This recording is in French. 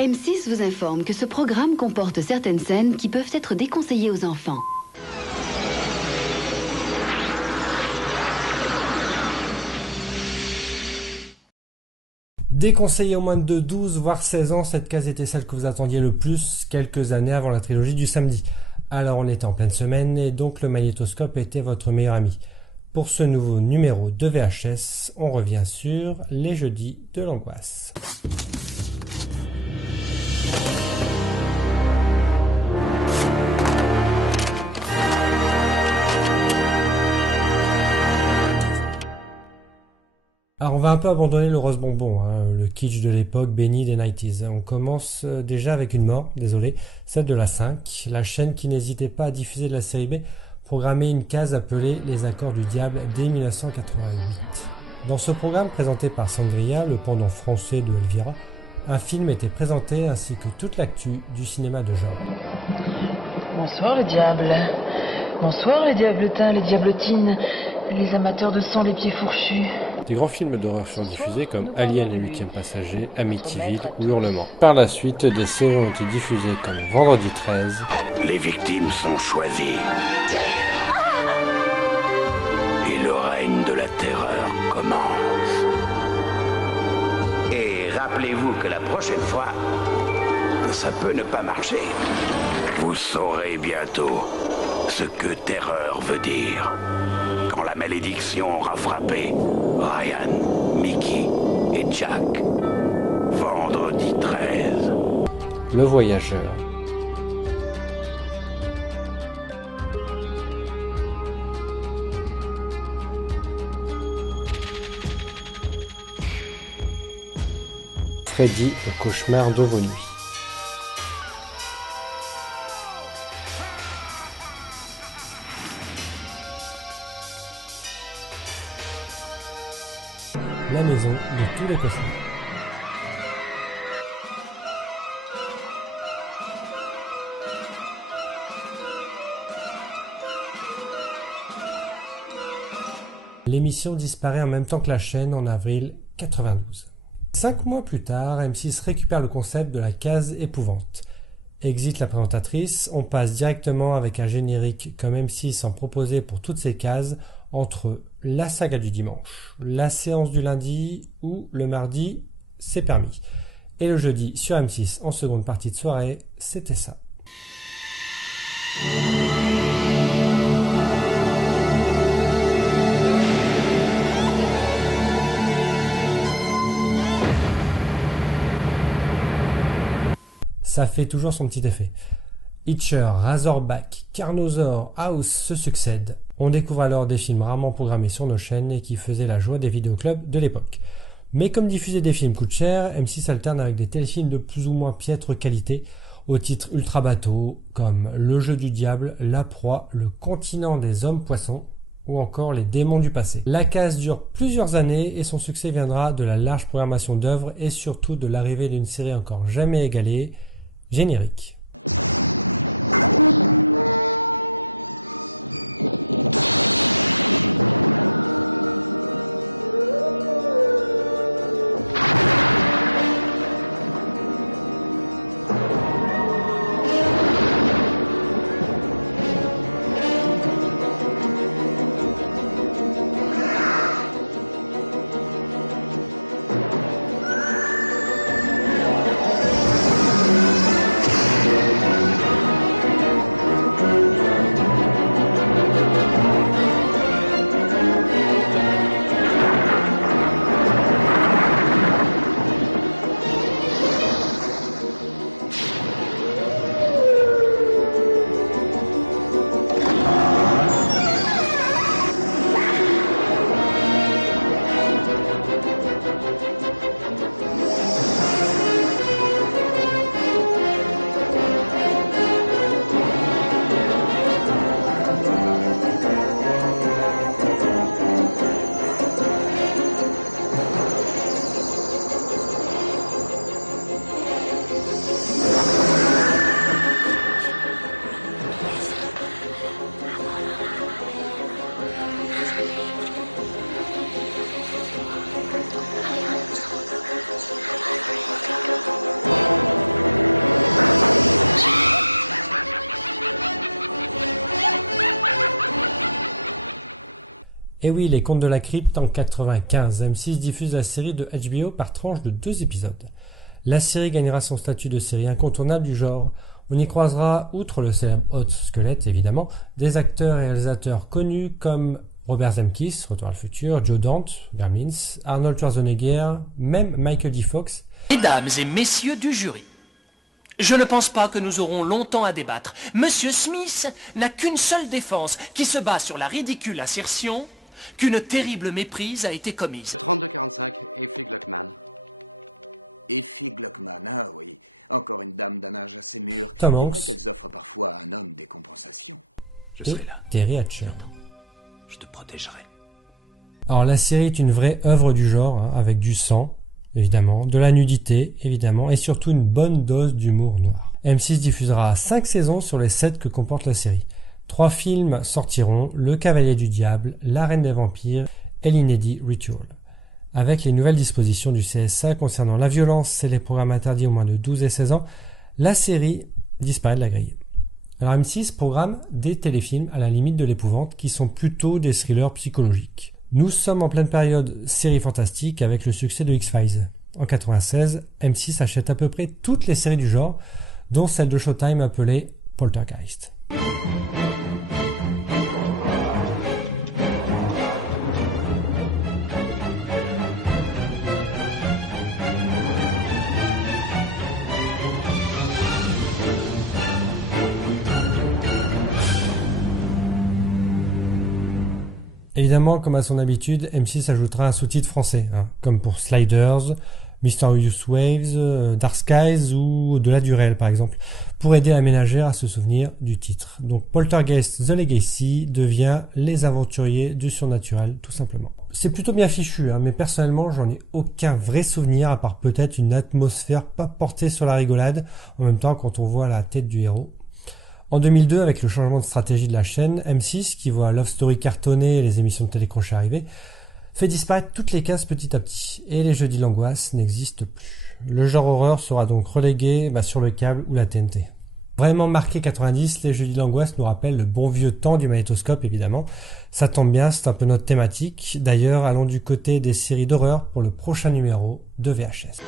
M6 vous informe que ce programme comporte certaines scènes qui peuvent être déconseillées aux enfants. Déconseillé aux moins de 12 voire 16 ans, cette case était celle que vous attendiez le plus quelques années avant la trilogie du samedi. Alors on était en pleine semaine et donc le magnétoscope était votre meilleur ami. Pour ce nouveau numéro de VHS, on revient sur les jeudis de l'angoisse. Alors on va un peu abandonner le rose bonbon, le kitsch de l'époque bénie des 90s. On commence déjà avec une mort, désolé, celle de la 5, la chaîne qui n'hésitait pas à diffuser de la série B, programmer une case appelée Les Accords du Diable dès 1988. Dans ce programme présenté par Sandria, le pendant français de Elvira, un film était présenté ainsi que toute l'actu du cinéma de genre. Bonsoir les diables, bonsoir les diabletins, les diablotines, les amateurs de sang, les pieds fourchus. Des grands films d'horreur furent diffusés comme Alien et le 8e passager, Amityville ou Hurlement. Par la suite, des séries ont été diffusées comme Vendredi 13. Les victimes sont choisies. Et le règne de la terreur commence. Et rappelez-vous que la prochaine fois, ça peut ne pas marcher. Vous saurez bientôt ce que terreur veut dire. Quand la malédiction aura frappé Ryan, Mickey et Jack. Vendredi 13. Le Voyageur. Freddy, le cauchemar de vos nuits. La maison de tous les cauchemars. L'émission disparaît en même temps que la chaîne en avril 92. 5 mois plus tard, M6 récupère le concept de la case épouvante. Exit la présentatrice, on passe directement avec un générique comme M6 en proposait pour toutes ces cases entre la saga du dimanche, la séance du lundi ou le mardi, c'est permis. Et le jeudi sur M6 en seconde partie de soirée, c'était ça. Ça fait toujours son petit effet. Hitcher, Razorback, Carnosaur, House se succèdent. On découvre alors des films rarement programmés sur nos chaînes et qui faisaient la joie des vidéoclubs de l'époque. Mais comme diffuser des films coûte cher, M6 alterne avec des téléfilms de plus ou moins piètre qualité, au titre ultra bateau, comme Le Jeu du Diable, La Proie, Le Continent des Hommes-Poissons, ou encore Les Démons du Passé. La case dure plusieurs années et son succès viendra de la large programmation d'œuvres et surtout de l'arrivée d'une série encore jamais égalée, Générique. Et oui, les Contes de la Crypte en 95. M6 diffuse la série de HBO par tranche de 2 épisodes. La série gagnera son statut de série incontournable du genre. On y croisera, outre le célèbre Hot Skelett évidemment, des acteurs et réalisateurs connus comme Robert Zemeckis, Retour à le futur, Joe Dante, Gremlins, Arnold Schwarzenegger, même Michael J. Fox. Mesdames et messieurs du jury, je ne pense pas que nous aurons longtemps à débattre. Monsieur Smith n'a qu'une seule défense, qui se base sur la ridicule assertion qu'une terrible méprise a été commise. 32-45, Effie Gluckman. Effie Gluckman, ah oui. Encore une dame d'un âge assez mûr. Tom Il est Hanks. vrai qu'elles offrent parfois à un homme des compensations. Je Et serai là. Terry Hatcher. Je te protégerai. Alors la série est une vraie œuvre du genre, hein, avec du sang, évidemment, de la nudité, évidemment, et surtout une bonne dose d'humour noir. M6 diffusera 5 saisons sur les 7 que comporte la série. 3 films sortiront, Le Cavalier du Diable, La Reine des Vampires et l'inédit Ritual. Avec les nouvelles dispositions du CSA concernant la violence et les programmes interdits aux moins de 12 et 16 ans, la série disparaît de la grille. Alors M6 programme des téléfilms à la limite de l'épouvante qui sont plutôt des thrillers psychologiques. Nous sommes en pleine période série fantastique avec le succès de X-Files. En 96, M6 achète à peu près toutes les séries du genre, dont celle de Showtime appelée Poltergeist. Évidemment, comme à son habitude, M6 ajoutera un sous-titre français, hein, comme pour Sliders, Mysterious Waves, Dark Skies ou Au-delà du réel par exemple, pour aider la ménagère à se souvenir du titre. Donc Poltergeist The Legacy devient Les Aventuriers du Surnaturel, tout simplement. C'est plutôt bien fichu, hein, mais personnellement j'en ai aucun vrai souvenir à part peut-être une atmosphère pas portée sur la rigolade, en même temps quand on voit la tête du héros. En 2002, avec le changement de stratégie de la chaîne, M6, qui voit Love Story cartonner et les émissions de télécrochet arriver, fait disparaître toutes les cases petit à petit, et les jeudis l'angoisse n'existent plus. Le genre horreur sera donc relégué sur le câble ou la TNT. Vraiment marqué 90, les jeudis l'angoisse nous rappellent le bon vieux temps du magnétoscope évidemment. Ça tombe bien, c'est un peu notre thématique. D'ailleurs, allons du côté des séries d'horreur pour le prochain numéro de VHS.